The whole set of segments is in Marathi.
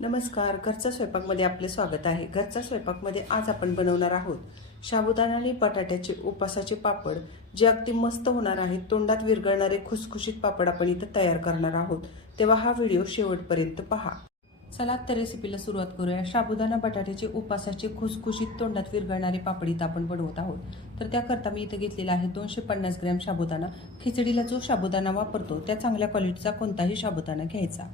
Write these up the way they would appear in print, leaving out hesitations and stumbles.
नमस्कार. घरचा स्वयंपाकमध्ये आपले स्वागत आहे. घरचा स्वयंपाकमध्ये आज आपण बनवणार आहोत साबुदाणा आणि बटाट्याचे उपासाचे पापड, जे अगदी मस्त होणार आहेत. तोंडात विरघळणारे खुसखुशीत पापड आपण इथं तयार करणार आहोत. तेव्हा हा व्हिडिओ शेवटपर्यंत पहा. चला तर रेसिपीला सुरुवात करूया. साबुदाणा बटाट्याचे उपासाचे खुसखुशीत तोंडात विरघळणारे पापड इथं आपण बनवत आहोत. तर त्याकरता मी इथं घेतलेला आहे 250 ग्रॅम साबुदाणा. खिचडीला जो साबुदाणा वापरतो त्या चांगल्या क्वालिटीचा कोणताही साबुदाणा घ्यायचा.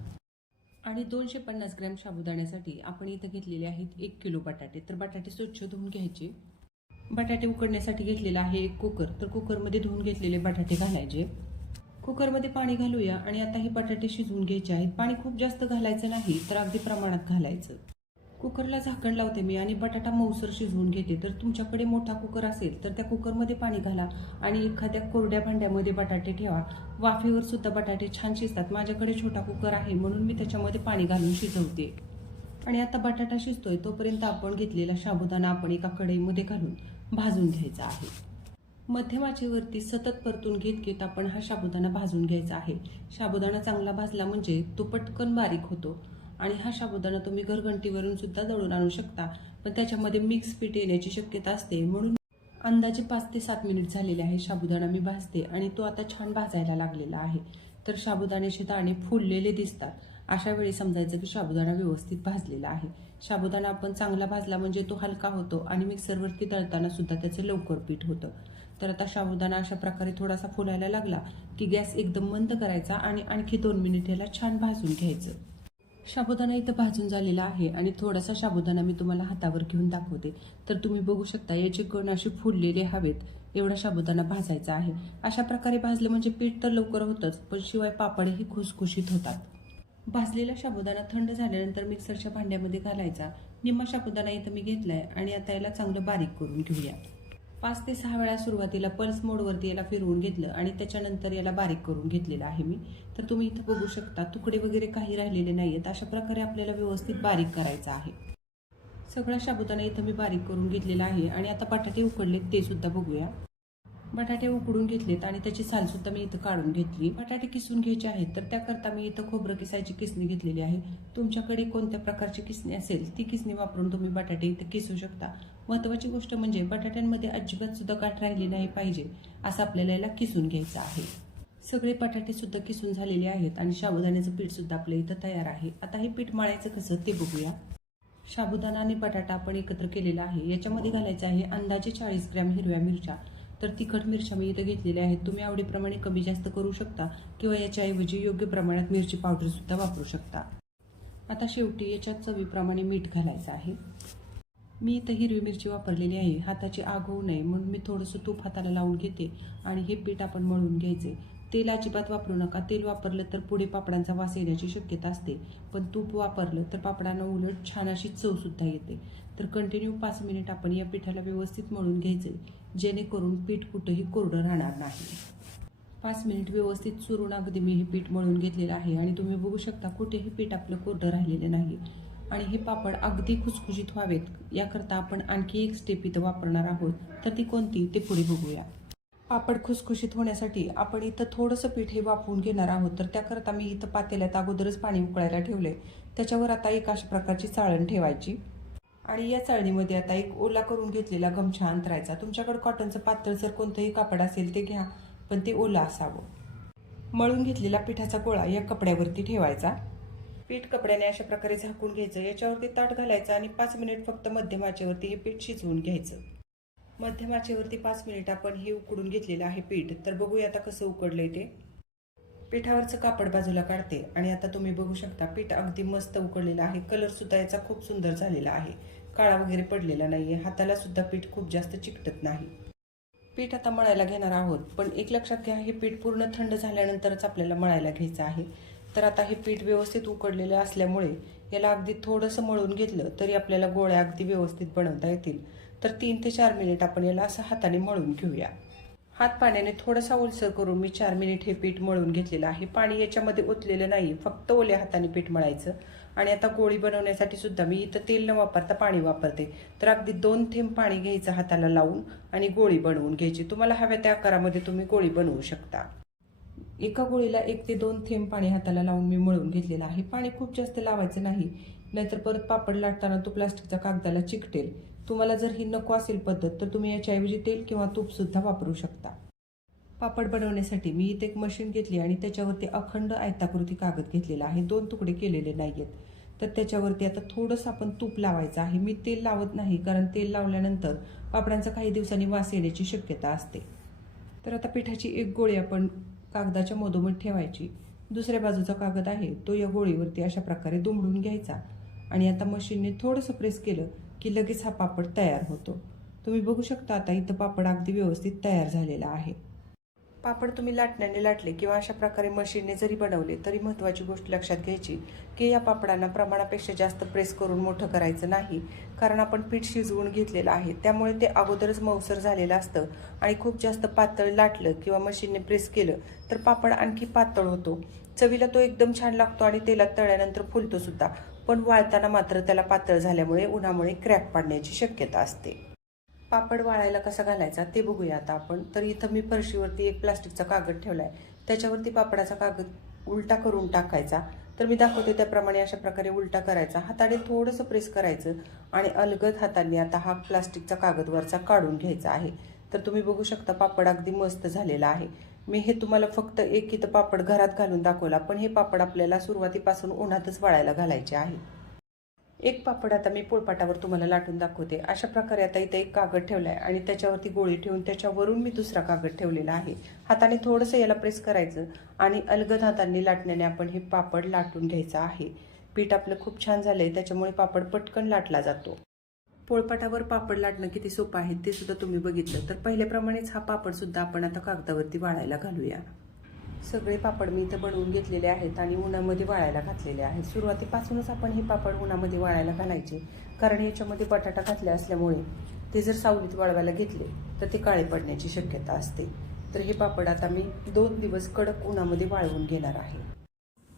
आणि 250 ग्रॅम साबुदाण्यासाठी आपण इथं घेतलेले आहेत 1 किलो बटाटे. तर बटाटे स्वच्छ धुवून घ्यायचे. बटाटे उकडण्यासाठी घेतलेला आहे एक कुकर. तर कुकरमध्ये धुवून घेतलेले बटाटे घालायचे. कुकरमध्ये पाणी घालूया आणि आता हे बटाटे शिजवून घ्यायचे आहेत. पाणी खूप जास्त घालायचं नाही, तर अगदी प्रमाणात घालायचं. कुकरला झाकण लावते मी आणि बटाटा मऊसर शिजवून घेते. तर तुमच्याकडे मोठा कुकर असेल तर त्या कुकरमध्ये पाणी घाला आणि एखाद्या कोरड्या भांड्यामध्ये बटाटे ठेवा. वाफेवर सुद्धा बटाटे छान शिजतात. माझ्याकडे छोटा कुकर आहे म्हणून मी त्याच्यामध्ये पाणी घालून शिजवते. आणि आता बटाटा शिजतोय तोपर्यंत आपण घेतलेला साबुदाणा आपण एका कढईमध्ये घालून भाजून घ्यायचा आहे. मध्यम आचेवरती सतत परतून घेत घेत आपण हा साबुदाणा भाजून घ्यायचा आहे. साबुदाणा चांगला भाजला म्हणजे तो पटकन बारीक होतो. आणि हा साबुदाणा तुम्ही घरघंटीवरून सुद्धा दळून आणू शकता, पण त्याच्यामध्ये मिक्स पीठ येण्याची शक्यता असते. म्हणून अंदाजे 5 ते 7 मिनिट झालेले आहे. साबुदाणा मी भाजते आणि तो आता छान भाजायला लागलेला आहे. तर साबुदाण्याचे दाणे फुललेले दिसतात. अशा वेळी समजायचं की साबुदाणा व्यवस्थित भाजलेला आहे. साबुदाणा आपण चांगला भाजला म्हणजे तो हलका होतो आणि मिक्सरवरती दळताना सुद्धा त्याचे लवकर पीठ होतं. तर आता साबुदाणा अशा प्रकारे थोडासा फुलायला लागला की गॅस एकदम मंद करायचा आणि आणखी 2 मिनिट याला छान भाजून घ्यायचं. साबुदाणा इथं भाजून झालेला आहे आणि थोडासा साबुदाणा मी तुम्हाला हातावर घेऊन दाखवते. तर तुम्ही बघू शकता याचे कण असे फुललेले हवेत एवढा साबुदाणा भाजायचा आहे. अशा प्रकारे भाजलं म्हणजे पीठ तर लवकर होतंच, पण शिवाय पापडही खुसखुशीत होतात. भाजलेला साबुदाणा थंड झाल्यानंतर मिक्सरच्या भांड्यामध्ये घालायचा. निम्मा साबुदाणा इथं मी घेतलाय आणि आता याला चांगलं बारीक करून घेऊया. 5 ते 6 वेळा सुरुवातीला पल्स मोडवरती याला फिरवून घेतलं आणि त्याच्यानंतर याला बारीक करून घेतलेलं आहे मी. तर तुम्ही इथं बघू शकता तुकडे वगैरे काही राहिलेले नाहीयेत. अशा प्रकारे आपल्याला व्यवस्थित बारीक करायचा आहे. सगळा साबुदाणा इथं मी बारीक करून घेतलेला आहे आणि आता बटाटे उकडलेत ते सुद्धा बघूया. बटाटे उकडून घेतलेत आणि त्याची साल सुद्धा मी इथं काढून घेतली. बटाटे किसून घ्यायचे आहेत तर त्याकरता मी इथं खोबरं किसायची किसणी घेतलेली आहे. तुमच्याकडे कोणत्या प्रकारची किसणी असेल ती किसणी वापरून तुम्ही बटाटे इथं किसू शकता. महत्त्वाची गोष्ट म्हणजे बटाट्यांमध्ये अजिबात सुद्धा गाठ राहिली नाही पाहिजे असं आपल्याला याला किसून घ्यायचं आहे. सगळे बटाटे सुद्धा किसून झालेले आहेत आणि साबुदाण्याचं पीठ सुद्धा आपल्या इथं तयार आहे. आता हे पीठ मळायचं कसं ते बघूया. साबुदाणा आणि बटाटा आपण एकत्र केलेला आहे. याच्यामध्ये घालायचं आहे अंदाजे 40 ग्रॅम हिरव्या मिरच्या. तर तिखट मिरच्या मी इथं घेतलेल्या आहेत. तुम्ही आवडीप्रमाणे कमी जास्त करू शकता किंवा याच्याऐवजी योग्य प्रमाणात मिरची पावडर सुद्धा वापरू शकता. आता शेवटी याच्यात चवीप्रमाणे मीठ घालायचं आहे. मी इथं हिरवी मिरची वापरलेली आहे. हाताची आग होऊ नये म्हणून मी थोडंसं तूप हाताला लावून घेते आणि हे पीठ आपण मळून घ्यायचे. तेल अजिबात वापरू नका. तेल वापरलं तर पुढे पापडांचा वास येण्याची शक्यता असते, पण तूप वापरलं तर पापडांना उलट छान अशी चव सुद्धा येते. तर कंटिन्यू 5 मिनिट आपण या पिठाला व्यवस्थित मळून घ्यायचे, जेणेकरून पीठ कुठंही कोरडं राहणार नाही. 5 मिनिट व्यवस्थित चुरून अगदी मी हे पीठ मळून घेतलेलं आहे आणि तुम्ही बघू शकता कुठेही पीठ आपलं कोरडं राहिलेलं नाही. आणि हे पापड अगदी खुसखुशीत व्हावेत याकरता आपण आणखी एक स्टेप इथं वापरणार आहोत. तर ती कोणती ते पुढे बघूया. पापड खुसखुशीत होण्यासाठी आपण इथं थोडंसं पीठ हे वापरून घेणार आहोत. तर त्याकरता मी इथं पातेल्यात अगोदरच पाणी उकळायला ठेवलंय. त्याच्यावर आता एक अशा प्रकारची चाळण ठेवायची आणि या चाळणीमध्ये आता एक ओला करून घेतलेला गमछा अंतरायचा. तुमच्याकडे कॉटनचं पातळसर कोणतंही कापड असेल ते घ्या, पण ते ओलं असावं. मळून घेतलेला पिठाचा गोळा या कपड्यावरती ठेवायचा. पीठ कपड्याने अशा प्रकारे झाकून घ्यायचं. याच्यावरती ताट घालायचं आणि 5 मिनिट फक्त मध्यम आचेवरती हे पीठ शिजवून घ्यायचं. मध्यम आचेवरती 5 मिनिट आपण हे उकडून घेतलेलं आहे पीठ. तर बघूया आता कसं उकडलंय ते. पिठावरचं कापड बाजूला काढते आणि आता तुम्ही बघू शकता पीठ अगदी मस्त उकडलेलं आहे. कलर सुद्धा याचा खूप सुंदर झालेला आहे. काळा वगैरे पडलेला नाहीये. हाताला सुद्धा पीठ खूप जास्त चिकटत नाही. पीठ आता मळायला घेणार आहोत, पण एक लक्षात घ्या, हे पीठ पूर्ण थंड झाल्यानंतरच आपल्याला मळायला घ्यायचं आहे. तर आता हे पीठ व्यवस्थित उकडलेलं असल्यामुळे याला अगदी थोडंसं मळून घेतलं तरी आपल्याला गोळ्या अगदी व्यवस्थित बनवता येतील. तर 3 ते 4 मिनिट आपण याला असं हाताने मळून घेऊया. हात पाण्याने थोडासा ओलसर करून मी 4 मिनिट हे पीठ मळून घेतलेलं आहे. पाणी याच्यामध्ये ओतलेलं नाही, फक्त ओल्या हाताने पीठ मळायचं. आणि आता गोळी बनवण्यासाठी सुद्धा मी इथं तेल न वापरता पाणी वापरते. तर अगदी 2 थेंब पाणी घ्यायचं हाताला लावून आणि गोळी बनवून घ्यायची. तुम्हाला हव्या त्या आकारामध्ये तुम्ही गोळी बनवू शकता. एका गोळीला 1 ते 2 थेंब पाणी हाताला लावून मी मळून घेतलेलं आहे. पाणी खूप जास्त लावायचं नाही, नाहीतर परत पापड लाटताना तो प्लास्टिकच्या कागदाला चिकटेल. तुम्हाला जर ही नको असेल पद्धत तर तुम्ही याच्याऐवजी तेल किंवा तूपसुद्धा वापरू शकता. पापड बनवण्यासाठी मी इथे एक मशीन घेतली आणि त्याच्यावरती अखंड आयताकृती कागद घेतलेला आहे. 2 तुकडे केलेले नाहीयेत. तर त्याच्यावरती आता थोडंसं आपण तूप लावायचं आहे. मी तेल लावत नाही, कारण तेल लावल्यानंतर पापडांचा काही दिवसांनी वास येण्याची शक्यता असते. तर आता पिठाची एक गोळी आपण कागदाच्या मधोमध ठेवायची. दुसऱ्या बाजूचा कागद आहे तो या गोळीवरती अशा प्रकारे दुमडून घ्यायचा आणि आता मशीनने थोडंसं प्रेस केलं की लगेच हा पापड तयार होतो. तुम्ही बघू शकता आता इथं पापड अगदी व्यवस्थित तयार झालेला आहे. पापड तुम्ही लाटण्याने लाटले किंवा अशा प्रकारे मशीनने जरी बनवले तरी महत्त्वाची गोष्ट लक्षात घ्यायची की या पापडांना प्रमाणापेक्षा जास्त प्रेस करून मोठं करायचं नाही, कारण आपण पीठ शिजवून घेतलेलं आहे. त्यामुळे ते अगोदरच मऊसर झालेलं असतं आणि खूप जास्त पातळ लाटलं किंवा मशीनने प्रेस केलं तर पापड आणखी पातळ होतो. चवीला तो एकदम छान लागतो आणि तेलात तळल्यानंतर फुलतो सुद्धा, पण वाळताना मात्र त्याला पातळ झाल्यामुळे उन्हामुळे क्रॅक पाडण्याची शक्यता असते. पापड वाळायला कसा घालायचा ते बघूया आता आपण. तर इथं मी फरशीवरती एक प्लास्टिकचा कागद ठेवलाय, त्याच्यावरती पापडाचा कागद उलटा करून टाकायचा. तर मी दाखवते त्याप्रमाणे अशा प्रकारे उलटा करायचा, हाताने थोडंसं प्रेस करायचं आणि अलगद हाताने आता हा प्लास्टिकचा कागद वरचा काढून घ्यायचा आहे. तर तुम्ही बघू शकता पापड अगदी मस्त झालेला आहे. मी हे तुम्हाला फक्त एक इथं पापड घरात घालून दाखवला, पण हे पापड आपल्याला सुरुवातीपासून उन्हातच वाळायला घालायचे आहे. एक पापड आता मी पोळपाटावर तुम्हाला लाटून दाखवते. अशा प्रकारे आता इथे एक कागद ठेवलाय आणि त्याच्यावरती गोळी ठेवून त्याच्यावरून मी दुसरा कागद ठेवलेला आहे. हाताने थोडंसं याला प्रेस करायचं आणि अलगद हाताने लाटण्याने आपण हे पापड लाटून घ्यायचं आहे. पीठ आपलं खूप छान झालंय, त्याच्यामुळे पापड पटकन लाटला जातो. पोळपाटावर पापड लाटणं किती सोपं आहे ते सुद्धा तुम्ही बघितलं. तर पहिल्याप्रमाणेच हा पापड सुद्धा आपण आता कागदावरती वाळायला घालूया. सगळे पापड मी इथं बनवून घेतलेले आहेत आणि उन्हामध्ये वाळायला घातलेले आहेत. सुरुवातीपासूनच आपण हे पापड उन्हामध्ये वाळायला घालायचे, कारण याच्यामध्ये बटाटा घातला असल्यामुळे ते जर सावलीत वाळवायला घेतले तर ते काळे पडण्याची शक्यता असते. तर हे पापड आता मी 2 दिवस कडक उन्हामध्ये वाळवून घेणार आहे.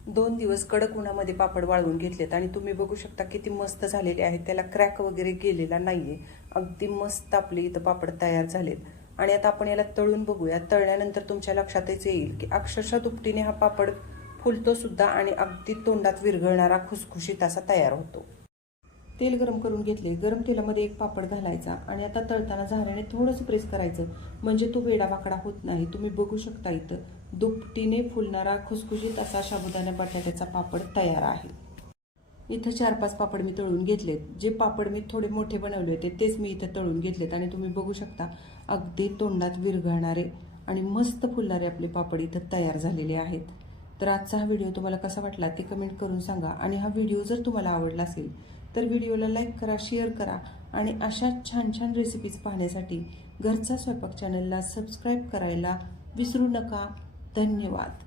2 दिवस कडक उन्हामध्ये पापड वाळवून घेतलेत आणि तुम्ही बघू शकता किती मस्त झालेले आहेत. त्याला क्रॅक वगैरे गेलेला नाहीये. अगदी मस्त आपले इथं पापड तयार झालेत. आणि आता आपण याला तळून बघूया. तळल्यानंतर तुमच्या लक्षातच येईल की अक्षरशः दुपटीने हा पापड फुलतो सुद्धा आणि अगदी तोंडात विरघळणारा खुसखुशीत असा तयार होतो. तेल गरम करून घेतले. गरम तेलामध्ये एक पापड घालायचा आणि आता तळताना झाऱ्याने थोडंसं प्रेस करायचं, म्हणजे तो वेडावाकडा होत नाही. तुम्ही बघू शकता इथं दुपटीने फुलणारा खुसखुशीत असा साबुदाणा बटाट्याचा पापड तयार आहे. इथं 4-5 पापड मी तळून घेतलेत. जे पापड मी थोडे मोठे बनवले होते तेच मी इथं तळून घेतलेत आणि तुम्ही बघू शकता अगदी तोंडात विरघळणारे आणि मस्त फुलणारे आपले पापड इथं तयार झालेले आहेत. तर आजचा हा व्हिडिओ तुम्हाला कसा वाटला ते कमेंट करून सांगा. आणि हा व्हिडिओ जर तुम्हाला आवडला असेल तर व्हिडिओला लाईक करा, शेअर करा आणि अशा छान छान रेसिपीज पाहण्यासाठी घरचा स्वयंपाक चॅनलला सबस्क्राईब करायला विसरू नका. धन्यवाद.